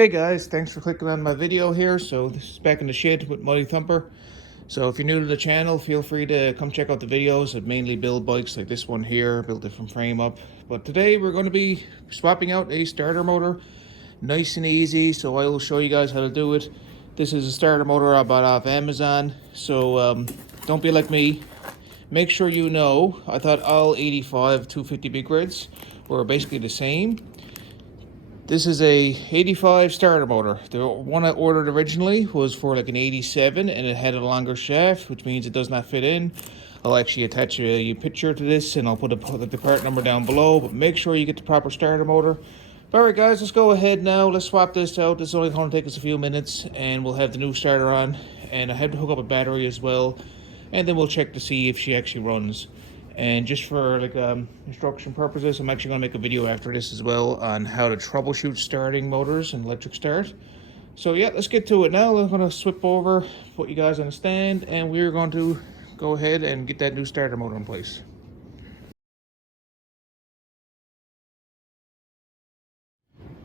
Hey guys, thanks for clicking on my video here. So this is Back in the Shed with Muddythumper. So if you're new to the channel, feel free to come check out the videos. I mainly build bikes like this one here, built it from frame up. But today we're going to be swapping out a starter motor. Nice and easy, so I will show you guys how to do it. This is a starter motor I bought off Amazon. So don't be like me. Make sure you know, I thought all 85 250 big grids were basically the same. This is a 85 starter motor. The one I ordered originally was for like an 87 and it had a longer shaft, which means it does not fit in. I'll actually attach a picture to this and I'll put the part number down below, but make sure you get the proper starter motor. Alright guys, let's go ahead now. Let's swap this out. This is only going to take us a few minutes and we'll have the new starter on. And I have to hook up a battery as well. And then we'll check to see if she actually runs. And just for like instruction purposes, I'm actually going to make a video after this as well on how to troubleshoot starting motors and electric start. So yeah, let's get to it now. I'm going to swip over, put you guys on a stand, and we're going to go ahead and get that new starter motor in place.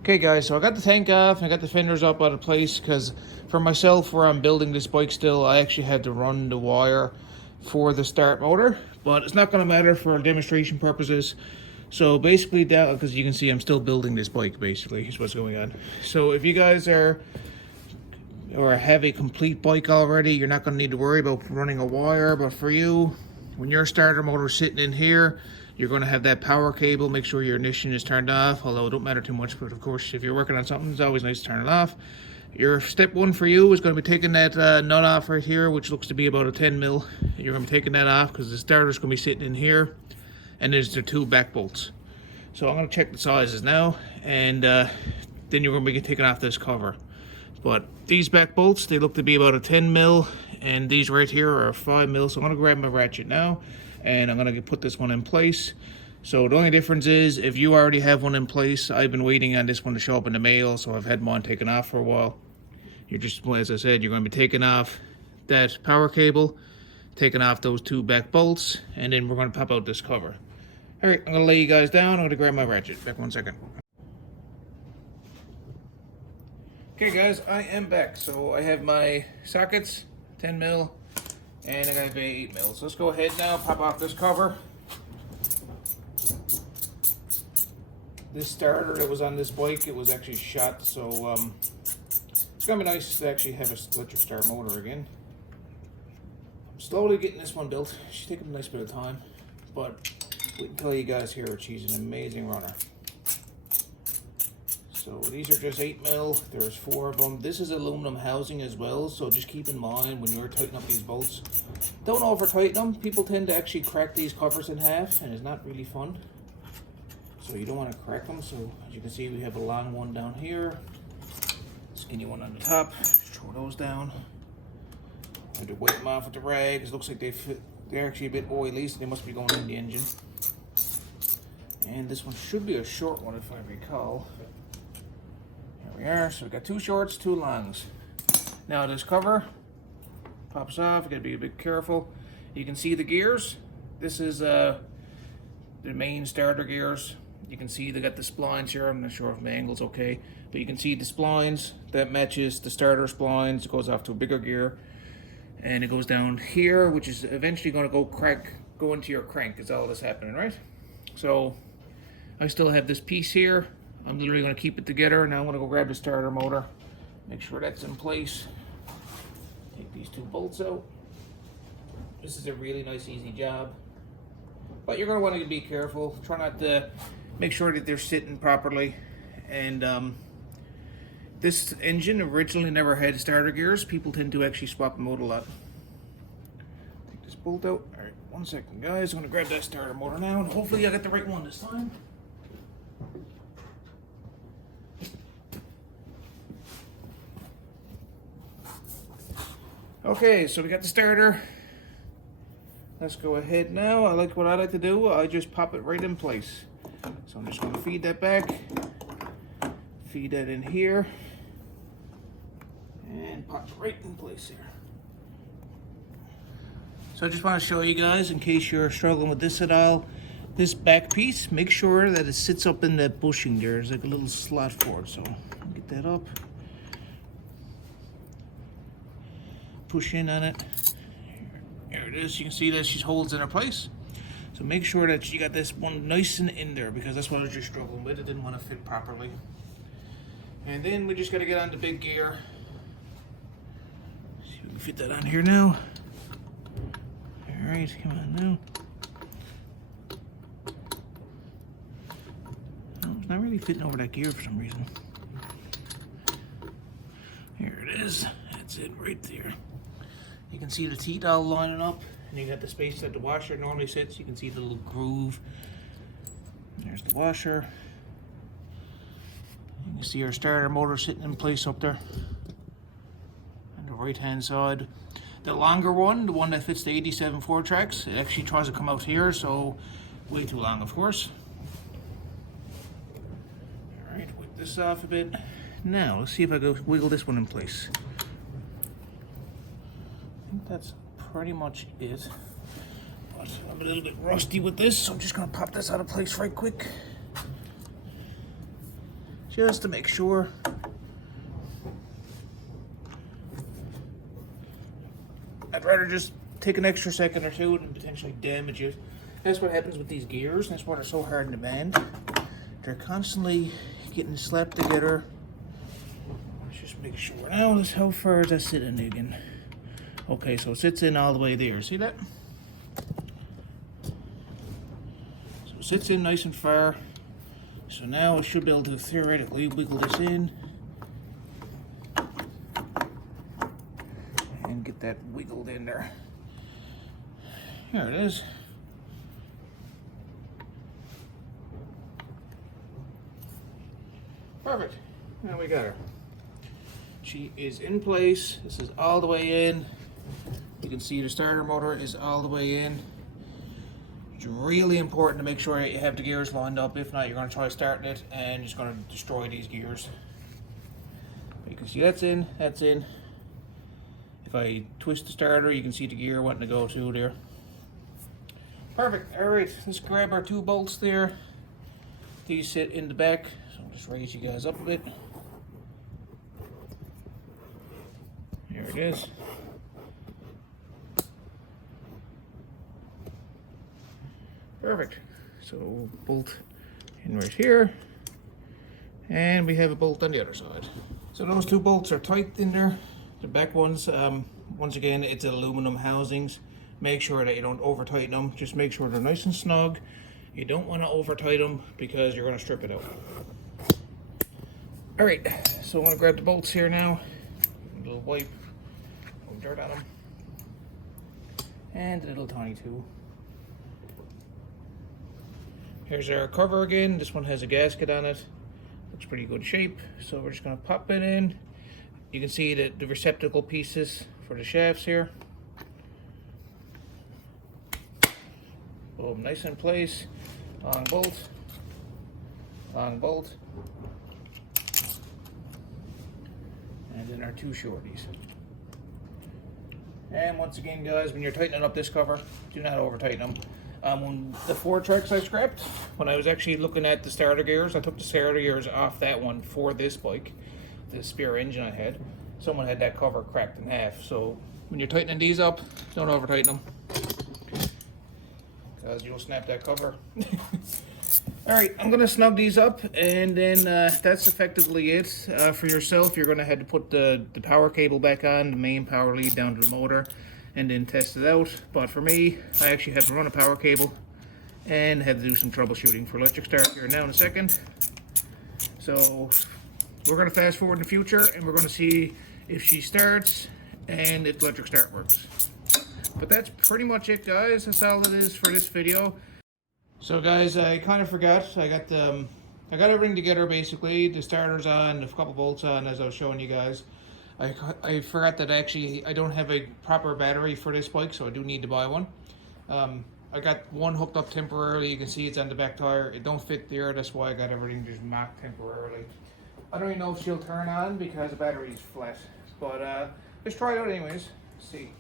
Okay guys, so I got the tank off, I got the fenders up out of place because for myself, where I'm building this bike still, I actually had to run the wire for the start motor, but it's not going to matter for demonstration purposes. So basically, that, because you can see I'm still building this bike, basically is what's going on. So if you guys are or have a complete bike already, you're not going to need to worry about running a wire. But for you, when your starter motor is sitting in here, you're going to have that power cable. Make sure your ignition is turned off, although it don't matter too much. But of course, if you're working on something, it's always nice to turn it off. Your step one for you is going to be taking that nut off right here, which looks to be about a 10 mil. You're going to be taking that off because the starter is going to be sitting in here, and there's the two back bolts. So I'm going to check the sizes now, and then you're going to be taking off this cover. But these back bolts, they look to be about a 10 mil, and these right here are 5 mil. So I'm going to grab my ratchet now, and I'm going to put this one in place. So the only difference is if you already have one in place, I've been waiting on this one to show up in the mail, so I've had mine taken off for a while. You're just, as I said, you're going to be taking off that power cable, taking off those two back bolts, and then we're going to pop out this cover. All right, I'm going to lay you guys down. I'm going to grab my ratchet. Back 1 second. Okay guys, I am back. So I have my sockets, 10 mil, and I got a 8 mil. So let's go ahead now, pop off this cover. This starter that was on this bike, it was actually shot, so it's gonna be nice to actually have an electric start motor again. I'm slowly getting this one built. She's taking a nice bit of time, but we can tell you guys here that she's an amazing runner. So these are just 8 mil. There's 4 of them. This is aluminum housing as well, so just keep in mind when you're tightening up these bolts, don't over tighten them. People tend to actually crack these covers in half, and it's not really fun. So you don't want to crack them. So as you can see, we have a long one down here, skinny one on the top. Just throw those down. I had to wipe them off with the rag. It looks like they're actually a bit oily, so they must be going in the engine. And this one should be a short one if I recall. Here we are. So we got 2 shorts, 2 longs. Now this cover pops off. You gotta be a bit careful. You can see the gears. This is the main starter gears. You can see they got the splines here. I'm not sure if my angle's okay, but you can see the splines that matches the starter splines. It goes off to a bigger gear, and it goes down here, which is eventually going to go into your crank. Is all this happening, right? So I still have this piece here. I'm literally going to keep it together. Now I'm going to go grab the starter motor, make sure that's in place. Take these 2 bolts out. This is a really nice, easy job. But you're going to want to be careful. Try not to make sure that they're sitting properly. And this engine originally never had starter gears. People tend to actually swap them out a lot. Take this bolt out. All right, 1 second, guys. I'm going to grab that starter motor now, and hopefully I got the right one this time. Okay, so we got the starter. Let's go ahead now. What I like to do, I just pop it right in place. So I'm just going to feed that back, feed that in here, and pop it right in place here. So I just want to show you guys, in case you're struggling with this at all, this back piece, make sure that it sits up in that bushing there. There's like a little slot for it. So Get that up. Push in on it. Here it is. You can see that she holds in her place. So make sure that you got this one nice and in there, because that's what I was just struggling with. It didn't want to fit properly. And then we just got to get on the big gear. See if we can fit that on here now. All right, come on now. Oh, it's not really fitting over that gear for some reason. Here it is. That's it right there. You can see the teeth all lining up, and you got the space that the washer normally sits. You can see the little groove. There's the washer. You can see our starter motor sitting in place up there on the right hand side. The longer one, the one that fits the 87 FourTrax, it actually tries to come out here, so way too long, of course. All right, wipe this off a bit. Now let's see if I go wiggle this one in place. I think that's pretty much it. But I'm a little bit rusty with this, so I'm just gonna pop this out of place right quick. Just to make sure. I'd rather just take an extra second or two and potentially damage it. That's what happens with these gears. That's why they're so hard to bend. They're constantly getting slapped together. Let's just make sure. Now, how far is that sitting again? Okay, so it sits in all the way there. See that? So it sits in nice and far. So now I should be able to theoretically wiggle this in and get that wiggled in there. Here it is. Perfect. Now we got her. She is in place. This is all the way in. You can see the starter motor is all the way in. It's really important to make sure you have the gears lined up. If not, you're going to try starting it and it's going to destroy these gears. You can see that's in, that's in. If I twist the starter, you can see the gear wanting to go to there. Perfect. All right, let's grab our 2 bolts there. These sit in the back, so I'll just raise you guys up a bit. Here it is. Perfect. So bolt in right here, and we have a bolt on the other side. So those 2 bolts are tight in there. The back ones, once again, it's aluminum housings. Make sure that you don't over tighten them. Just make sure they're nice and snug. You don't want to over tighten them because you're going to strip it out. All right, so I'm going to grab the bolts here now. A little wipe, no dirt on them, and a little tiny tool. Here's our cover again. This one has a gasket on it. Looks pretty good shape. So we're just going to pop it in. You can see that the receptacle pieces for the shafts here. Boom, nice in place. Long bolt. Long bolt. And then our 2 shorties. And once again, guys, when you're tightening up this cover, do not over tighten them. When the FourTrax I scrapped, when I was actually looking at the starter gears, I took the starter gears off that one for this bike, the spare engine I had. Someone had that cover cracked in half. So when you're tightening these up, don't over tighten them, because you'll snap that cover. Alright, I'm going to snug these up, and then that's effectively it. For yourself, you're going to have to put the power cable back on, the main power lead down to the motor, and then test it out. But for me, I actually have to run a power cable and have to do some troubleshooting for electric start here now in a second. So we're going to fast forward in the future, and we're going to see if she starts and if electric start works. But that's pretty much it, guys. That's all it is for this video. So guys, I kind of forgot. I got everything together basically. The starter's on, a couple bolts on, as I was showing you guys. I forgot that actually I don't have a proper battery for this bike, so I do need to buy one. I got one hooked up temporarily. You can see it's on the back tire. It don't fit there. That's why I got everything just mocked temporarily. I don't even know if she'll turn on because the battery is flat. But let's try it out anyways. Let's see.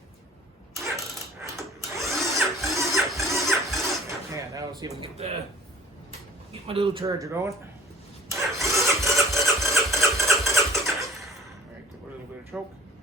Yeah, now let's see if we can get my little charger going. stroke.